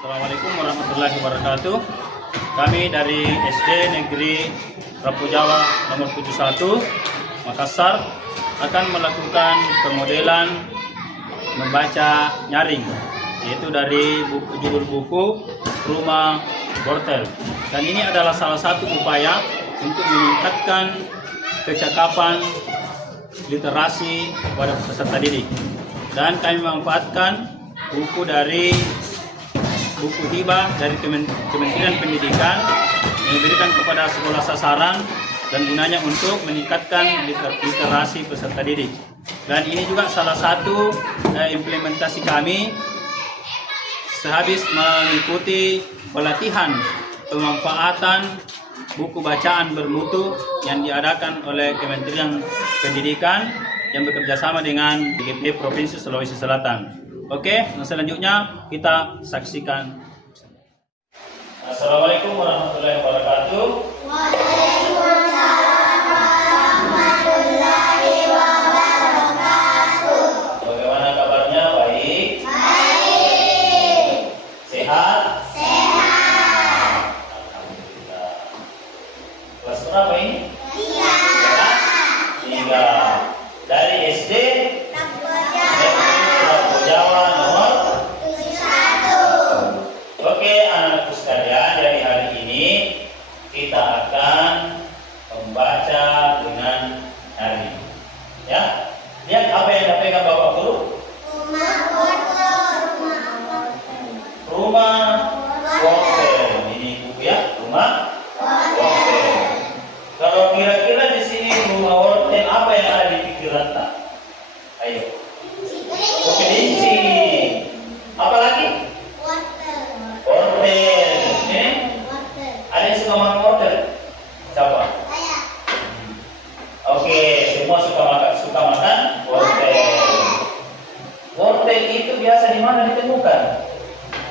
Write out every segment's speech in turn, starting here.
Assalamualaikum warahmatullahi wabarakatuh. Kami dari SD Negeri Rapu Jawa nomor 71 Makassar akan melakukan pemodelan membaca nyaring, yaitu dari judul buku Rumah Wortel. Dan ini adalah salah satu upaya untuk meningkatkan kecakapan literasi pada peserta didik. Dan kami memanfaatkan buku dari buku hibah dari Kementerian Pendidikan yang diberikan kepada sekolah sasaran dan gunanya untuk meningkatkan literasi peserta didik. Dan ini juga salah satu implementasi kami sehabis mengikuti pelatihan pemanfaatan buku bacaan bermutu yang diadakan oleh Kementerian Pendidikan yang bekerjasama dengan DGP Provinsi Sulawesi Selatan. Oke, selanjutnya kita saksikan. Assalamualaikum warahmatullahi wabarakatuh. Waalaikumsalam warahmatullahi wabarakatuh. Bagaimana kabarnya? Baik? Baik. Sehat? Sehat. Alhamdulillah. Kelas berapa ini? 3. 3. Dari SD Rapu Jawa nomor 71. Oke, anak-anakku sekalian, dari hari ini kita akan membaca dengan nyaring. Ya, lihat apa yang dipegang Bapak Guru. Rumah wortel. Rumah wortel. Ini buku ya, Rumah Wortel. Kalau kira-kira di sini rumah wortel, apa yang ada di pikiran tak? Ayo. Oh, kelinci. Apa lagi? Wortel. Wortel. Ini Wortel. ada yang suka makan wortel? Siapa? Saya. Oke, semua suka makan wortel. Wortel itu biasa di mana ditemukan?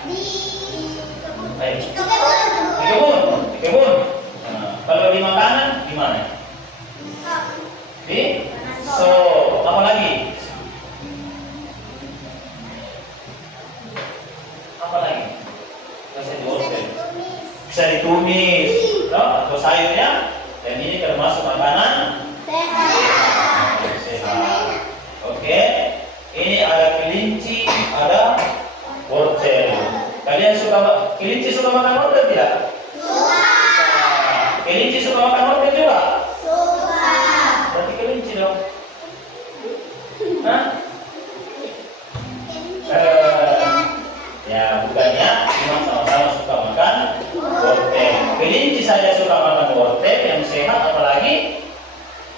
Di Ayo. kebun. Di kebun. Di kebun. Nah, kalau di makanan di mana? Di apa lagi? Apa lagi? Bisa wortel. Bisa ditumis, atau sayurnya. Dan ini termasuk makanan Sehat. sehat. Oke, ini ada kelinci, ada wortel. Kalian kelinci suka makan wortel tidak? Suka. Kelinci suka makan wortel juga? Suka. Berarti kelinci dong. Hah? Ya, bukannya cuma sama-sama suka makan wortel. Kelinci saja suka makan wortel yang sehat, apalagi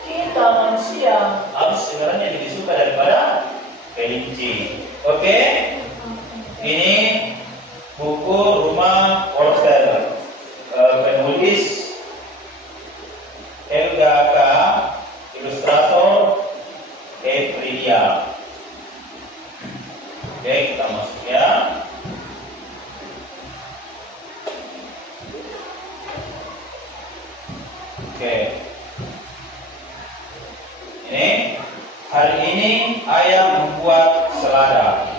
kita manusia harus sebenarnya lebih suka daripada kelinci. Oke, ini buku Rumah Wortel, penulis Helga K, ilustrator Eprilia. Oke, kita masuk ya. Oke. Ini hari ini ayah membuat selada.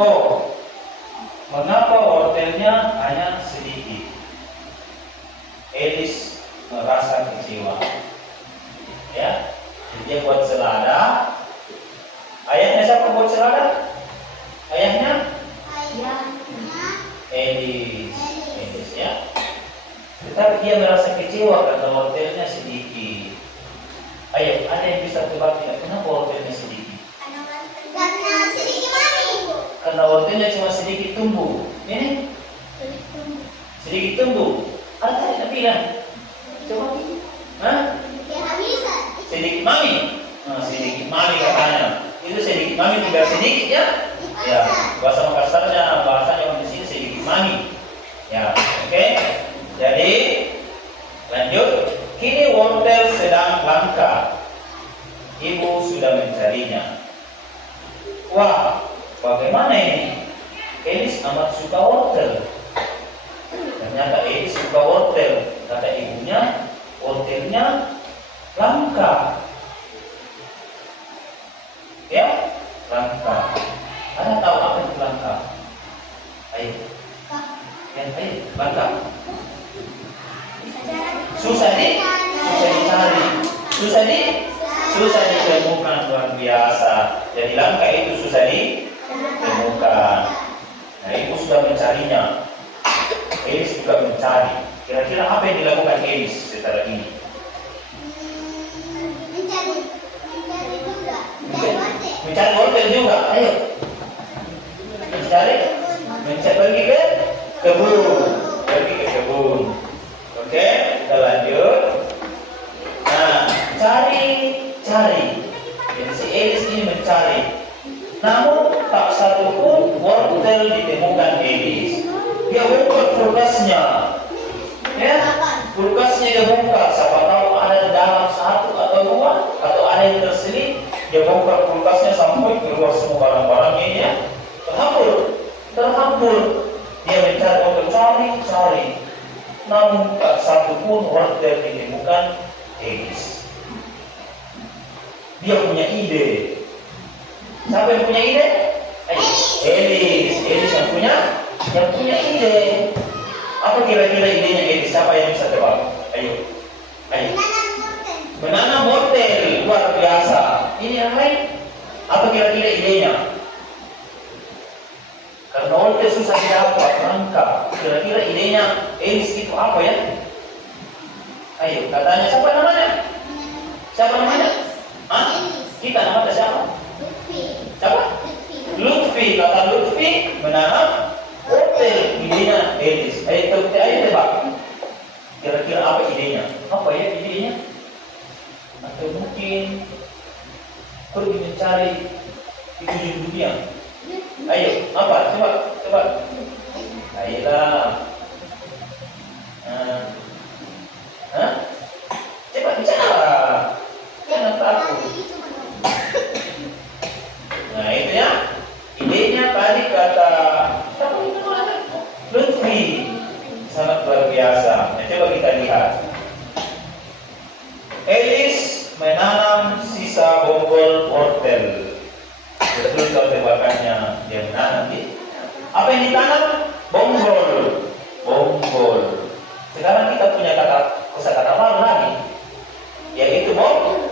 Oh, mengapa wortelnya hanya sedikit? Elis merasa kecewa. Ya, dia buat selada. Ayahnya siapa buat selada? Ayahnya Elis. Elis ya. Tetapi dia merasa kecewa karena wortelnya sedikit. Ayo, ada yang bisa tebak tidak? Kenapa wortelnya sedikit? Karena sedikit mami. Karena wortelnya cuma sedikit tumbuh. Ini sedikit tumbuh. Ada yang bilang? Coba. Hah? Ya bisa. Sedikit mami. Nah, sedikit mami katanya. Itu sedikit mami tinggal sedikit ya? Ya, bahasa Makassarnya, bahasanya di sini sedikit mami. Ya, oke. Jadi lanjut. Kini wortel sedang langka. Ibu sudah mencarinya. Wah, bagaimana ini? Elis amat suka wortel. Ternyata Elis suka wortel. Kata ibunya, wortelnya langka. Ya, langka. Anda tahu apa itu langka? Bantah. Susah dicari. Susah ditemukan, luar biasa. Jadi langka itu susah ditemukan. Nah, ibu sudah mencarinya. Elis juga mencari. Kira-kira apa yang dilakukan Elis setelah ini? Mencari wortel juga. Ayo. Mencari pergi ke kebun. Oke, kita lanjut. Nah, cari. Jadi si Elis ini mencari. Namun tak satu pun wortel ditemukan Elis. Dia buka kulkasnya. Ya, kulkasnya dia buka. Siapa tahu ada dalam satu atau dua, atau ada yang terselip. Dia buka kulkasnya sampai keluar semua barang-barangnya ya. Terhampur. Dia mencari untuk cari. Namun tak satu pun wortel ditemukan Elis. Dia punya ide. Siapa yang punya ide? Elis yang punya ide. Apa kira-kira idenya Elis? Siapa yang bisa tebak? Ayo. Menanam wortel, luar biasa. Ini yang lain. Apa kira-kira idenya? Karena wortel susah didapat, langka. Kira-kira idenya Elis itu apa ya? Ayo, katanya siapa namanya? Hah? Kita namanya siapa? Siapa? Lutfi. Kata Lutfi menanam wortel. Idenya Elis. Ayo tebak. Kira-kira apa idenya? Apa ya idenya? Atau mungkin pergi mencari di ujung dunia. Ayo, apa? Coba. Ayolah. Cepat bicara. Jangan takut. Nah, itu ya. Idenya tadi kata siapa itu namanya? Lutfi. Sangat luar biasa. Nah, coba kita lihat. Elis menanam sisa bonggol wortel. Betul kalau tebakannya dia menanam. Apa yang ditanam? Bonggol. Sekarang kita punya kosakata baru lagi, yaitu bonggol.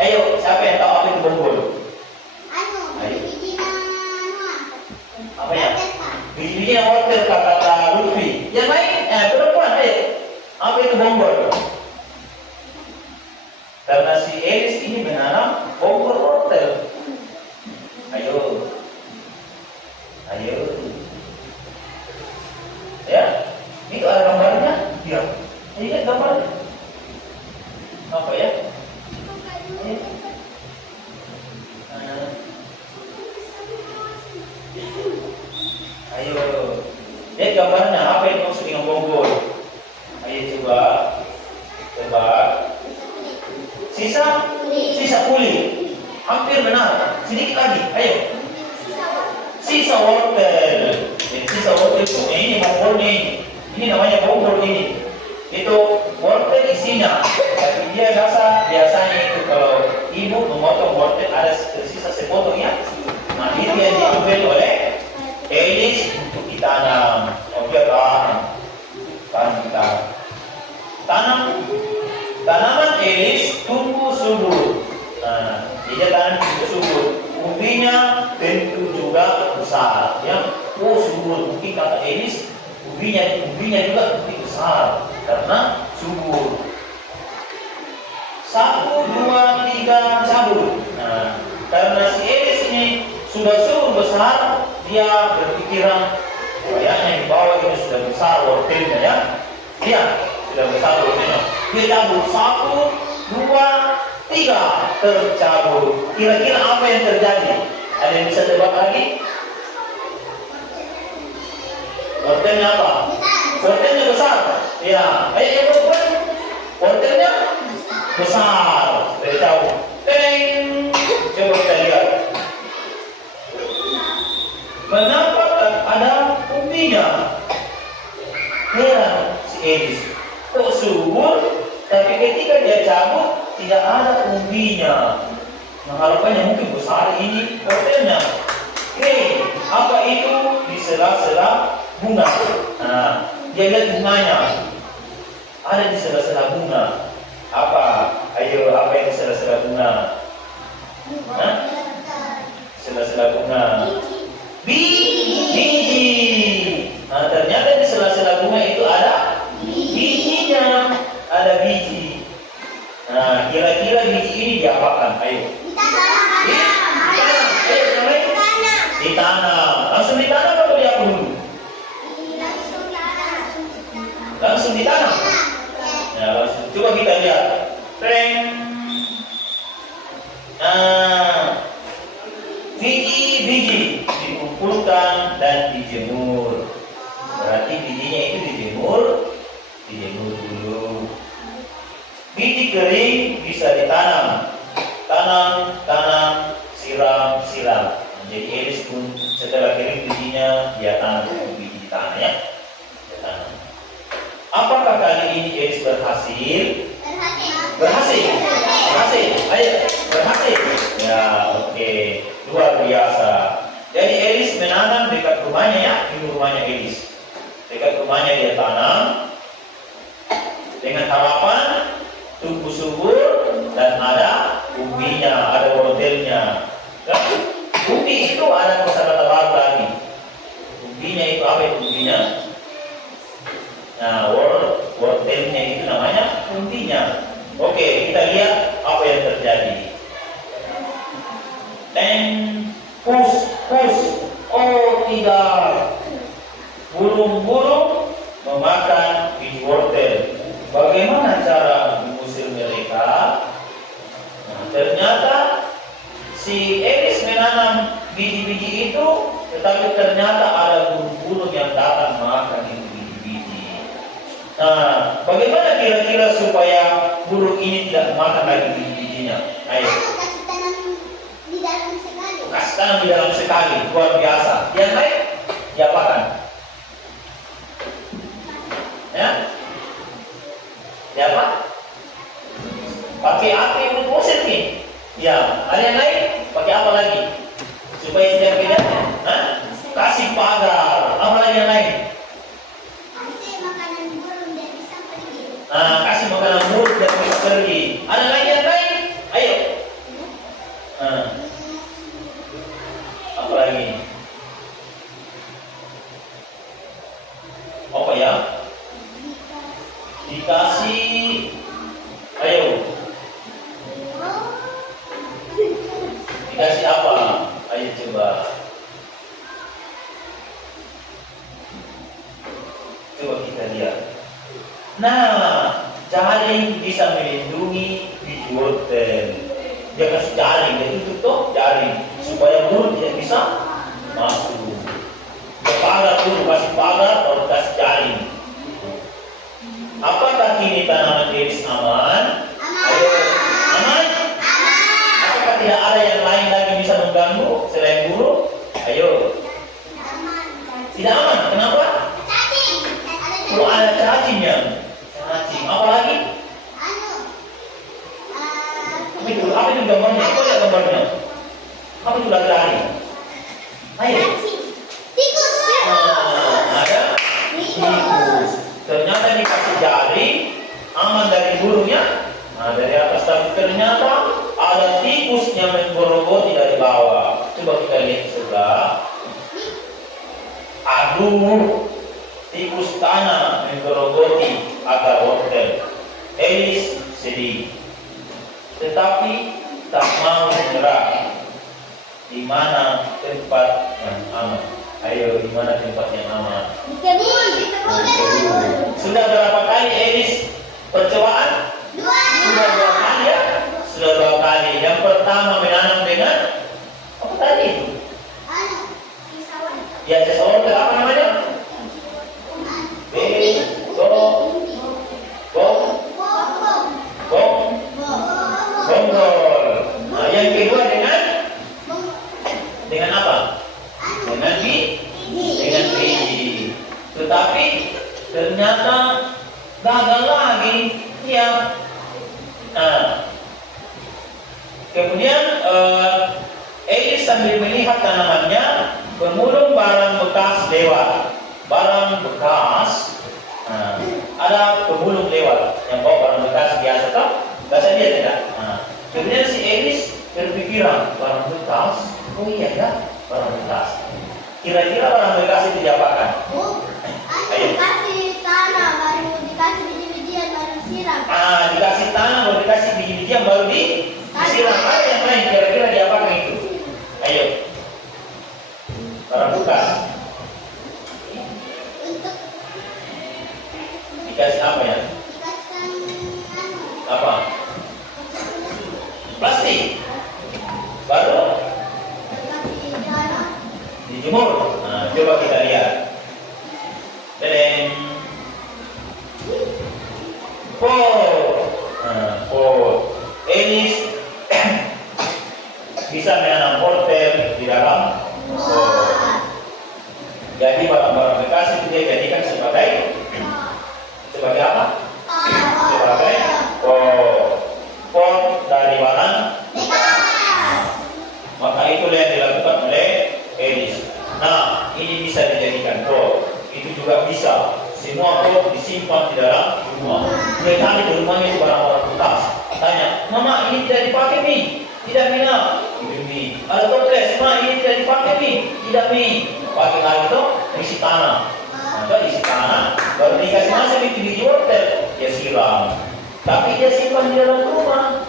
Ayo, siapa yang tahu apa itu bonggol? Apa ya? Biji-bijinya wortel kata Lutfi. Yang lain, perempuan, ayo. Apa itu bonggol? Karena si Elis ini menanam bonggol wortel. Ayo. Ya, itu ada gambarnya. Ya, lihat gambarnya. Apa ya? Ayo, lihat gambarnya. Apa yang maksud dengan bonggol? Ayo coba. Sisa kulit. Hampir benar. Sedikit lagi. Ayo. Sisa wortel. Sisa wortel itu ini bonggolnya ini. Ini namanya bonggol ini. Itu wortel isinya. Tapi dia biasanya itu kalau ibu memotong wortel ada tersisa sepotongnya. Nah, itu yang diambil oleh Elis untuk ditanam. Dia tanam. Tanaman Elis tumbuh subur. Nah, dia tanam tumbuh subur. Umbinya tentu juga besar. Ya, subur. Mungkin kata Elis, umbinya juga lebih besar karena subur. 1, 2, 3 cabut. Nah, karena si Elis ini sudah subur besar, dia berpikiran kayaknya di bawah ini sudah besar wortelnya ya. Dia sudah besar wortelnya. Dia cabut 1, 2, 3 tercabut. Kira-kira apa yang terjadi? Ada yang bisa tebak lagi? Wortelnya apa? Wortelnya besar. Ya, ayo coba. Wortelnya besar. Tercabut. Teng. Coba kita lihat. Mengapa ada umbinya? Heran si Elis. Kok subur, tapi ketika dia cabut tidak ada umbinya. Nah, harapannya mungkin besar ini wortelnya. Apa itu? Di sela-sela bunga. Nah, dia lihat bunganya. Ada di sela-sela bunga. Apa? Ayo, apa yang di sela-sela bunga? Hah? Sela-sela bunga. Biji. Nah, ternyata di sela-sela bunga itu ada bijinya. Ada biji. Nah, kira-kira biji ini diapakan? Ayo. Ditanam. Langsung ditanam atau diapa dulu? Langsung ditanam. Ya, langsung. Coba kita lihat. Treng. Nah, biji-biji dikumpulkan dan dijemur. Berarti bijinya itu dijemur dulu. Biji kering bisa ditanam. Tanam, siram. Jadi Elis pun setelah kering bijinya dia tanam biji di tanah ya. Dia tanam. Apakah kali ini Elis berhasil? Berhasil. Ayo, berhasil. Ya, oke. Luar biasa. Jadi Elis menanam dekat rumahnya ya. Ini rumahnya Elis. Dekat rumahnya dia tanam dengan harapan tumbuh subur dan ada umbinya, ada wortelnya. Umbi itu ada kosakata baru lagi. Umbinya itu apa itu umbinya? Nah, wortelnya itu namanya umbinya. Oke, kita lihat apa yang terjadi. Push. Oh tidak. Burung-burung memakan biji wortel. Bagaimana cara mengusir mereka? Nah, ternyata si Elis menanam biji-biji itu, tetapi ternyata ada burung-burung yang datang makan itu biji-biji. Nah, bagaimana kira-kira supaya burung ini tidak makan lagi biji-bijinya? Ayo. Kasih tanam di dalam sekali, luar biasa. Yang lain, diapakan? Ya? Siapa? Pakai api untuk usir nih. Ya, ada yang lain? Pakai apa lagi? Supaya tidak beda? Kasih pagar. Apa lagi yang lain? Kasih makanan burung dan bisa pergi. Kasih makanan burung dan bisa pergi. Ada lagi yang lain? Ayo. Apa lagi? Apa ya? Dikasih. Ayo. Dikasih apa? Ayo coba. Coba kita lihat. Nah, jaring bisa melindungi biji wortel. Dia kasih jaring, dia tutup tuh jaring supaya burung tidak bisa masuk. Dia pagar dulu, kasih pagar, baru kasih jaring. Apakah kini tanaman Elis aman? Ayo, aman? Apakah tidak ada yang lain lagi bisa mengganggu selain burung? Ayo. Tidak aman. Kenapa? Oh, ada cacingnya. Cacing. Apa lagi? Apa itu gambarnya? Apa lihat gambarnya? Apa itu lari-lari? Ayo. Tikus. Ada tikus. Ternyata dikasih jaring, aman dari burungnya. Nah, dari atas tapi ternyata ada tikus yang menggerogoti dari bawah. Coba kita lihat sebelah. Aduh, tikus tanah menggerogoti akar wortel. Elis sedih, tetapi tak mau menyerah. Di mana tempat yang aman? Ayo, di mana tempat yang aman? Sudah berapa kali Elis percobaan? Sudah 2 kali ya? Sudah 2 kali. Yang pertama menanam dengan apa tadi itu? Ya, seseorang apa namanya? Bonggol. Nah, yang kedua dengan apa? Dengan biji. Tetapi ternyata gagal lagi. Ya. Nah, kemudian Elis sambil melihat tanamannya, pemulung barang bekas lewat. barang bekas, ada pemulung lewat yang bawa barang bekas biasa toh, biasa dia tidak. Kemudian si Elis berpikiran barang bekas, oh iya ya barang bekas. Kira-kira barang bekas itu diapakan? Dikasih tanah, baru dikasih biji-bijian, baru siram. Dikasih tanah, baru dikasih biji-bijian, baru disiram. Ada yang lain kira-kira diapakan itu? Ayo. Barang bekas. Untuk Dikasih apa ya? dikasihkan Apa? Plastik. Baru dikasih tanah. dijemur. Coba kita lihat. Dedeng. Elis bisa menanam wortel di dalam pot. Jadi barang-barang bekas itu dia jadikan sebagai apa? Sebagai pot dari barang. Maka itulah yang dilakukan oleh Elis. Nah, ini bisa dijadikan pot. Itu juga bisa. Semua pot disimpan di dalam rumah. Dia cari di rumahnya itu barang-barang bekas. Tanya, Mama ini tidak dipakai nih? Tidak Mina. Itu Mi. Ada toples, Ma ini tidak dipakai nih? Tidak Mi. Pakai hal itu isi tanah. Nah, isi tanah, baru dikasih masuk itu biji wortel, dia siram. Tapi dia simpan di dalam rumah.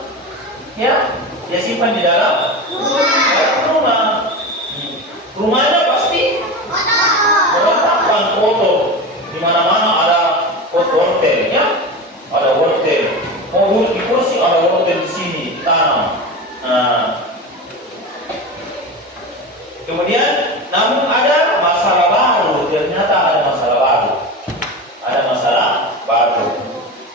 Ya, dia simpan di dalam rumah. Rumahnya pasti meletakkan foto. Di mana-mana ada pot wortel, ya. Ada wortel. Mau duduk di kursi ada wortel di sini, ditanam. Kemudian, namun ada masalah baru. Ternyata ada masalah baru. Ada masalah baru.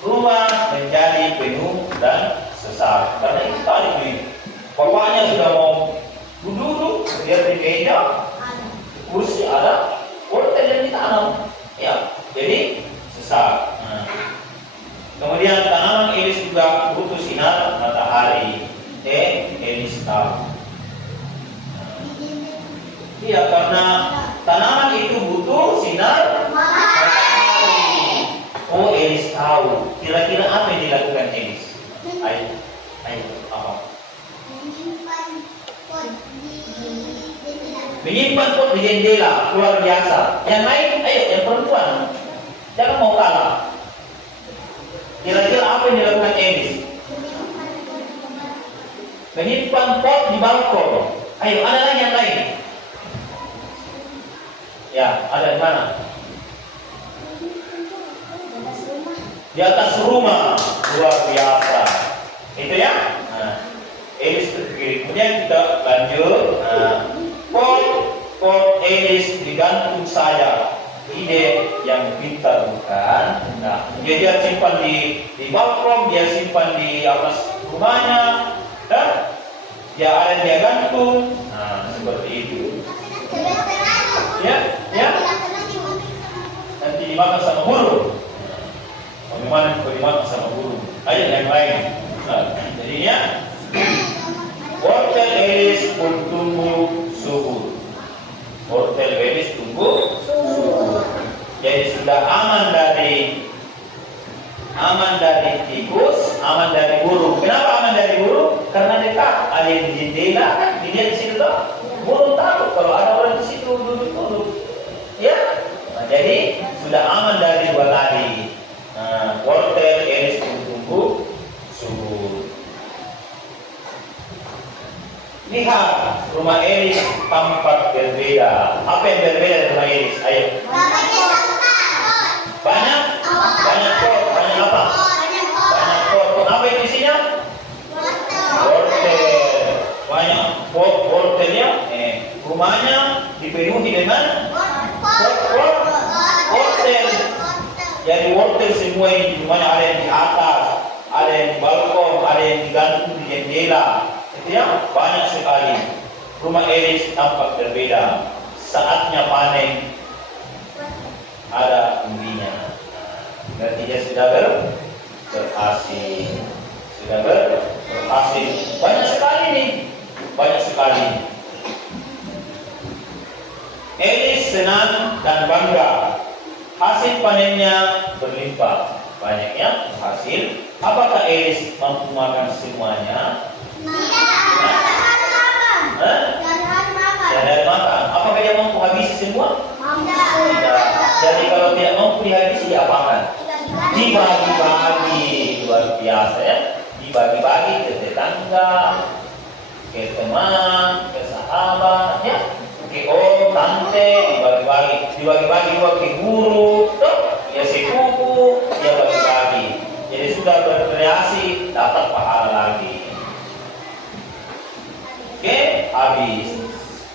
Rumah menjadi penuh dan sesak. Karena itu tadi, bapaknya sudah mau duduk, dia di meja, kursi ada wortel yang ditanam. Ya, jadi sesak. Kemudian tanaman Elis juga butuh sinar matahari. Elis tahu. Iya, karena tanaman itu butuh sinar matahari. Oh, Elis tahu. Kira-kira apa yang dilakukan Elis? Ayo, apa? Menyimpan pot di jendela, luar biasa. Yang lain, ayo, yang perempuan, jangan mau kalah. Kira-kira apa yang dilakukan Elis? Menyimpan pot di balkon. Ayo, ada lagi yang lain? Ya, ada di mana? Di atas rumah, luar biasa. Itu ya? Elis terkiri. Kemudian kita lanjut. Pot Elis digantung saja. Ide yang pintar bukan? Nah, dia simpan di balkon, dia simpan di atas rumahnya, dan dia gantung. Nah, seperti itu. Ya. Nanti dimakan sama burung. Bagaimana dimakan sama burung? Ayo yang lain. Nah, jadinya wortel Elis pun tumbuh subur. Wortel Elis tumbuh subur. Jadi sudah aman dari tikus, aman dari burung. Kenapa aman dari burung? Karena dekat. Ada di jendela kan, dilihat di situ toh. Burung takut kalau ada orang di situ duduk-duduk. Ya. Nah, jadi sudah aman dari dua tadi. Wortel Elis pun tumbuh subur. Lihat, rumah Elis tampak berbeda. Apa yang berbeda dari rumah Elis? Ayo. Banyak pot. Banyak apa? Banyak pot. Apa itu isinya? Wortel. Banyak pot wortelnya. Rumahnya dipenuhi dengan wortel. Jadi wortel semua ini di rumahnya, ada yang di atas, ada yang di balkon, ada yang digantung di jendela. Ya, banyak sekali. Rumah Elis tampak berbeda. Saatnya panen, ada umbinya. Berarti dia sudah berhasil. Banyak sekali nih. Banyak sekali. Elis senang dan bangga hasil panennya berlimpah. Banyaknya hasil. Apakah Elis mampu makan semuanya? Tidak makan. Apakah dia mampu habisi semua? Tidak. Jadi kalau tidak mampu dihabisi, diapakan? Dibagi-bagi. Luar biasa ya. Dibagi-bagi ke tetangga, ke teman, ke sahabat, ya, ke om, tante, dibagi-bagi juga ke guru, toh, ya sepupu, ya bagi-bagi. Jadi sudah berkreasi, dapat pahala lagi. Oke, habis.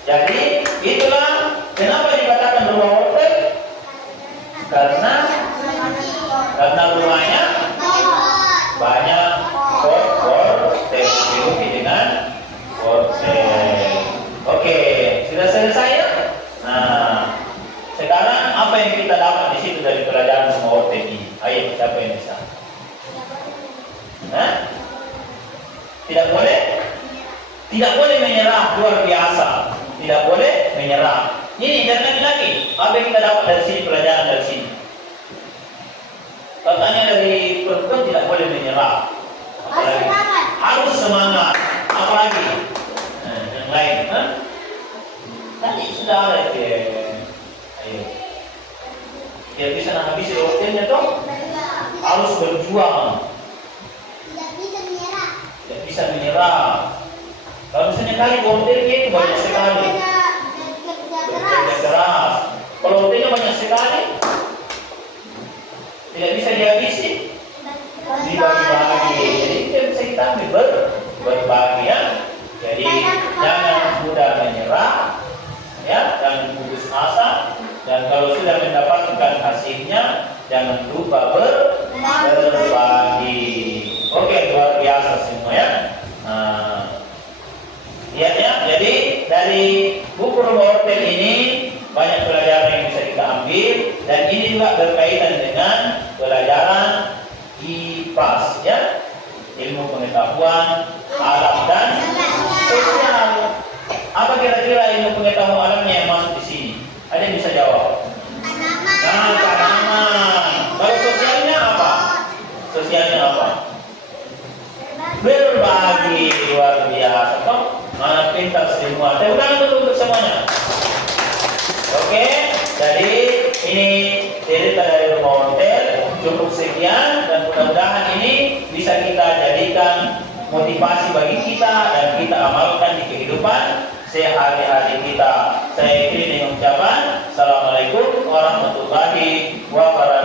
Jadi itulah kenapa dikatakan rumah wortel, karena rumahnya banyak wortel dipenuhi dengan wortel. Oke, sudah selesai ya? Nah, sekarang apa yang kita dapat di situ dari pelajaran rumah wortel ini? Ayo, siapa yang bisa? Hah? Tidak boleh? Tidak boleh menyerah, luar biasa. Tidak boleh menyerah. Ini jangan lagi. Apa yang kita dapat dari sini, pelajaran dari sini? Katanya dari perempuan tidak boleh menyerah. Apalagi? Harus semangat. Apalagi? Yang lain. Huh? Tadi sudah ada ya. Ayo. Tidak bisa habisi waktunya toh. Harus berjuang. Tidak bisa menyerah. Kalau misalnya kali wortelnya itu banyak sekali. Bekerja keras. Kalau wortelnya banyak sekali, tidak bisa dihabisi, dibagi-bagi. Jadi tidak bisa kita ambil berbagi ya. Jadi jangan mudah menyerah, ya, jangan putus asa. Dan kalau sudah mendapatkan hasilnya, jangan lupa berbagi. Oke, luar biasa semua ya. Lihat ya, jadi dari buku rumah wortel ini banyak pelajaran yang bisa kita ambil, dan ini juga berkaitan dengan pelajaran IPAS ya, ilmu pengetahuan alam dan sosial. Apa kira-kira ilmu pengetahuan alamnya yang masuk di sini? Ada yang bisa jawab? Nah, tanaman. Kalau sosialnya apa? Sosialnya apa? Berbagi, luar biasa toh. Mana pintar semua. Tepuk tangan untuk semuanya. Oke, jadi ini cerita dari rumah wortel. Cukup sekian, dan mudah-mudahan ini bisa kita jadikan motivasi bagi kita dan kita amalkan di kehidupan sehari-hari kita. Saya akhiri dengan ucapan Assalamualaikum warahmatullahi wabarakatuh.